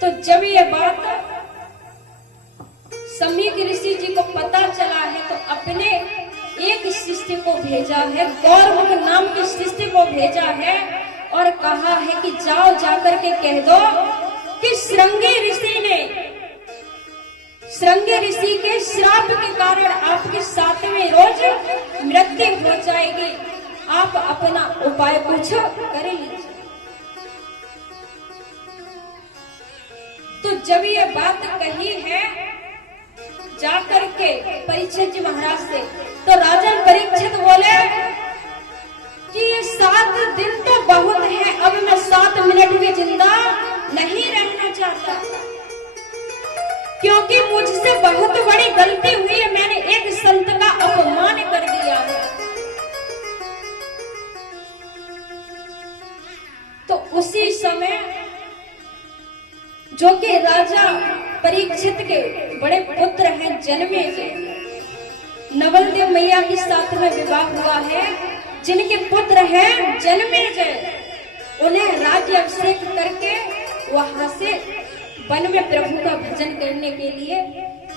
तो जब ये बात सम्यक ऋषि जी को पता चला है तो अपने एक शिष्य को भेजा है, गौरमुख नाम के शिष्य को भेजा है और कहा है कि जाओ जाकर के कह दो कि श्रृंगी ऋषि के श्राप के कारण आपके 7वें रोज मृत्यु हो जाएगी, आप अपना उपाय कुछ कर लीजिए। तो जब ये बात कही है जाकर के परीक्षित जी महाराज से, तो राजा परीक्षित बोले कि ये 7 दिन तो बहुत है, अब मैं 7 मिनट में जिंदा नहीं रहना चाहता, क्योंकि मुझसे बहुत बड़ी गलती हुई है, मैंने एक संत का अपमान कर दिया है। तो उसी समय जो कि राजा परीक्षित के बड़े पुत्र हैं जन्मेजय, नवलदेव मैया के साथ में विवाह हुआ है, जिनके पुत्र हैं जन्मेजय, उन्हें राज्य अभिषेक करके वहां से वन में प्रभु का भजन करने के लिए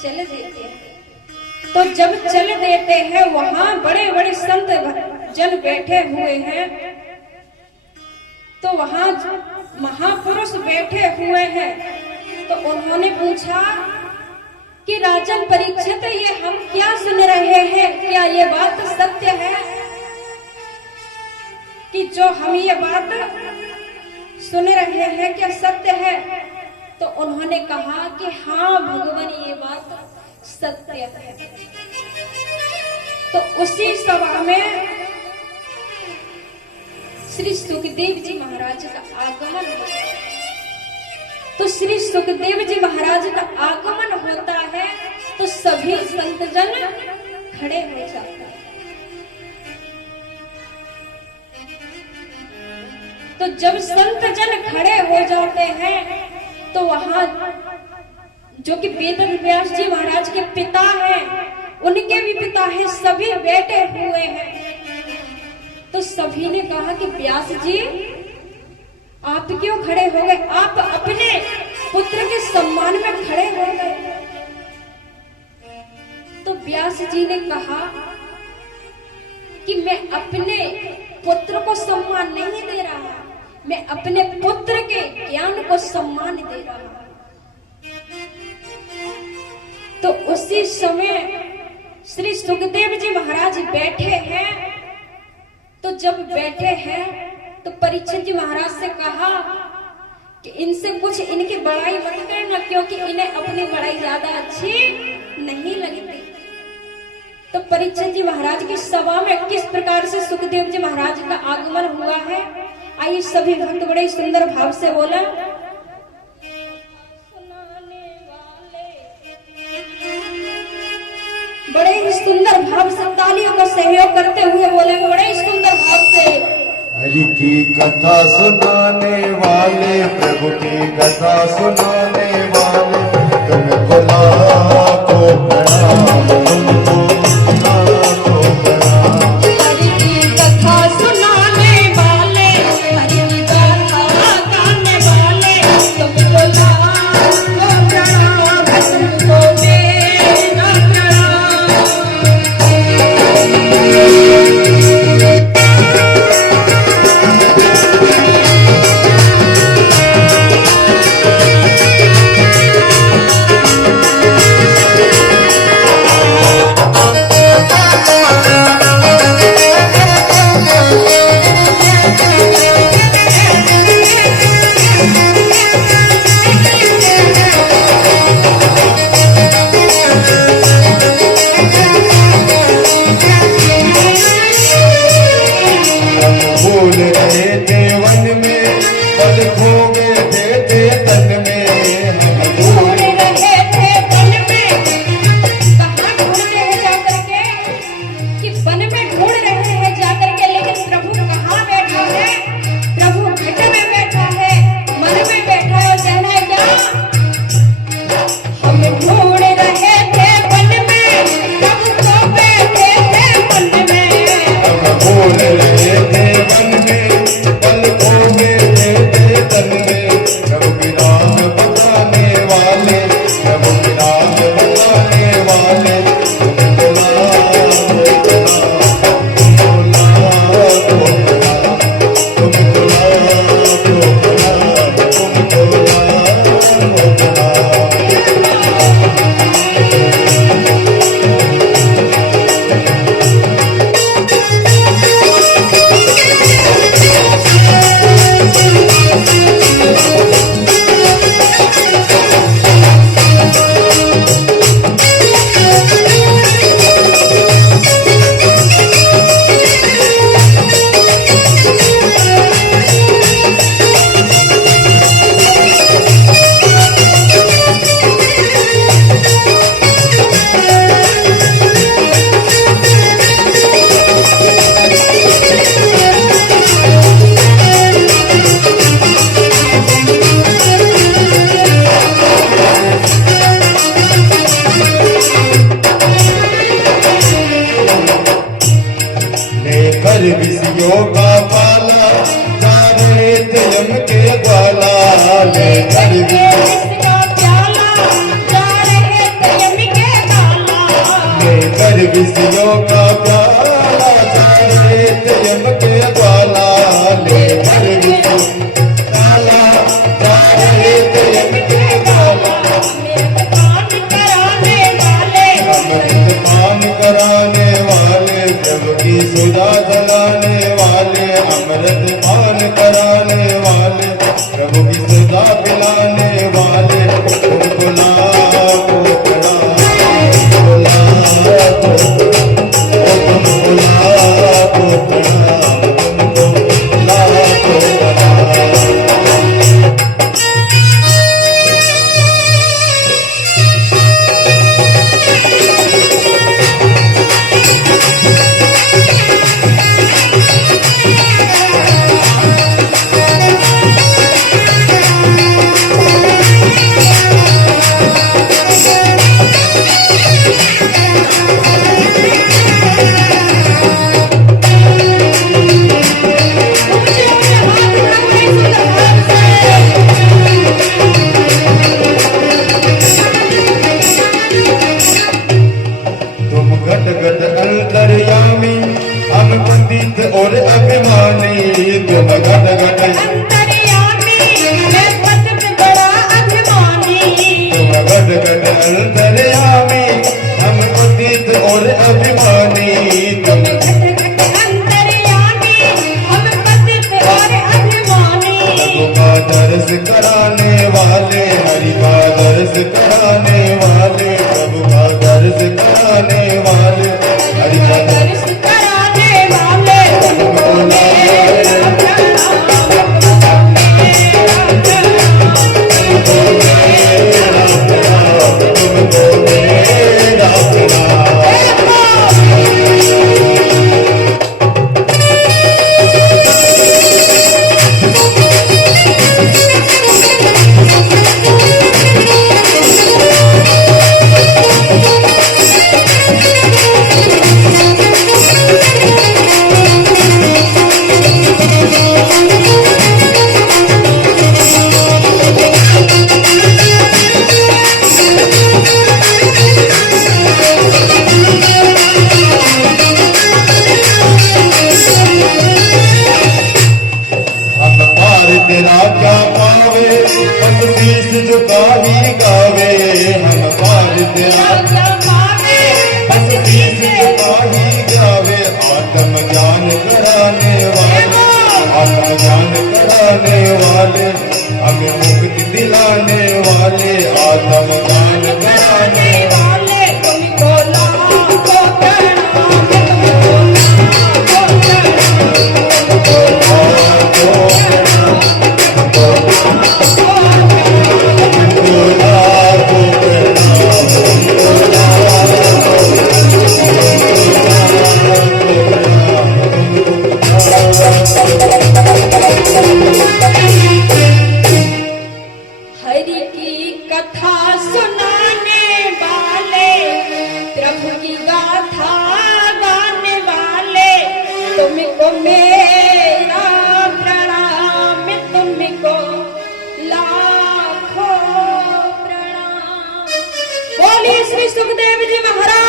चल देते हैं। तो जब चल देते हैं वहां बड़े बड़े संत जन बैठे हुए हैं, तो वहां महापुरुष बैठे हुए हैं, तो उन्होंने पूछा कि राजन परीक्षित, ये हम क्या सुन रहे हैं, क्या ये बात सत्य है कि जो हम ये बात सुन रहे हैं क्या सत्य है? तो उन्होंने कहा कि हाँ भगवान, ये बात सत्य है। तो उसी सभा में श्री सुखदेव जी महाराज का आगमन होता है। तो श्री सुखदेव जी महाराज का आगमन होता है तो सभी संतजन खड़े हो जाते हैं। तो जब संतजन खड़े हो जाते हैं तो वहां जो कि वेद व्यास जी महाराज के पिता हैं, उनके भी पिता हैं, सभी बैठे हुए हैं। तो सभी ने कहा कि व्यास जी आप क्यों खड़े हो गए, आप अपने पुत्र के सम्मान में खड़े हो गए। तो व्यास जी ने कहा कि मैं अपने पुत्र को सम्मान नहीं दे रहा, मैं अपने पुत्र के ज्ञान को सम्मान दे रहा हूं। तो उसी समय श्री सुखदेव जी महाराज बैठे हैं। तो जब बैठे हैं तो परीक्षित जी महाराज से कहा कि इनसे कुछ इनकी बड़ाई मत करना, क्योंकि इन्हें अपनी बड़ाई ज्यादा अच्छी नहीं लगती। तो परीक्षित जी महाराज की सभा में किस प्रकार से सुखदेव जी महाराज का आगमन हुआ है, आइए सभी भक्त बड़े सुंदर भाव से बोला। बड़े ही सुंदर भाव से तालियों का सहयोग करते हुए बोलेंगे बड़े ही सुंदर भाव से। हरि की कथा सुनाने वाले, प्रभु की कथा सुनाने वाले, तुमको लाखों प्रणाम, तुमको लाखों प्रणाम। हरि की कथा सुनाने वाले, हरि की कथा गाने वाले, तुमको लाखों प्रणाम, तुमको मेरा प्रणाम। दर्श कराने वाले, प्रभु का दर्श कराने वाले, हरि का दर्श कराने वाले तुमको मेरा प्रणाम, तुमको मेरा प्रणाम, तुमको मेरा प्रणाम। हम पार तेरा क्या पावे, बस शीश झुका ही गावे, हम पार तेरा क्या पावे बस शीश झुका ही गावे, आत्म ज्ञान कराने वाले, आत्म ज्ञान कराने वाले, हमें मुक्ति दिलाने वाले, आत्म ज्ञान कराने वाले तुमको लाखों प्रणाम, तुमको लाखों हरि की कथा सुनाने वाले, प्रभु की गाथा गाने वाले, तुमको मेरा प्रणाम, तुमको लाखों प्रणाम। बोलिए श्री सुखदेव जी महाराज